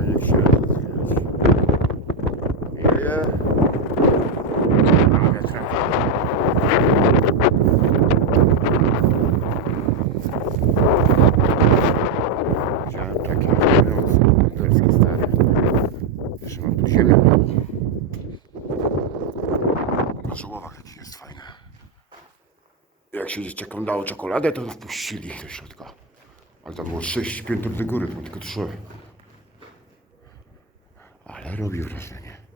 fajnie się rozwijać. Ile? Mogę Wziąłem taki stary. Mam tu ziemię. Na żołowach jakiś jest fajny. Jak się dzieciakom dało czekoladę, to wpuścili do środka. Ale tam było 6 piętr do góry, tylko 3 robił wrażenie.